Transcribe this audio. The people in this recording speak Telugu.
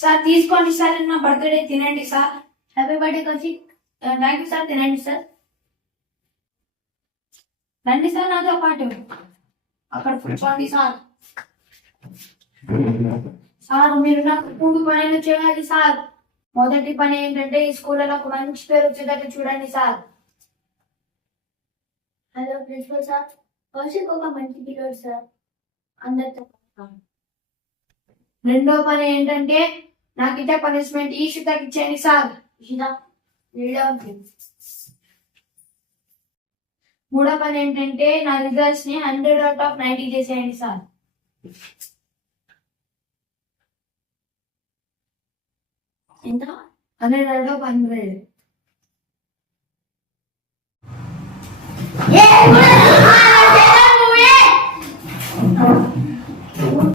సార్ తీసుకోండి సార్, నా బర్త్డే తినండి sir. Happy birthday Kaushik. Thank you sir, తినండి సార్. రండి సార్ నాతో పాటు, అక్కడ కూర్చోండి సార్. సార్ మీరు నాకు 3 పనులు చేయాలి సార్. మొదటి పని ఏంటంటే ఈ స్కూల్లో నాకు మంచి పేరు వచ్చేటట్టు చూడండి sir. Hello principal sir, Kaushik ఒక మంచి పిల్లోడు సార్, అందరితో. రెండో పని ఏంటంటే నాకు ఇచ్చే పనిష్మెంట్ ఈషితకి ఇచ్చేయండి సార్. మూడో పని ఏంటంటే నా రిజల్ట్స్ ని 100/90 చేసేయండి సార్. ఎంత? 100/100. ఏ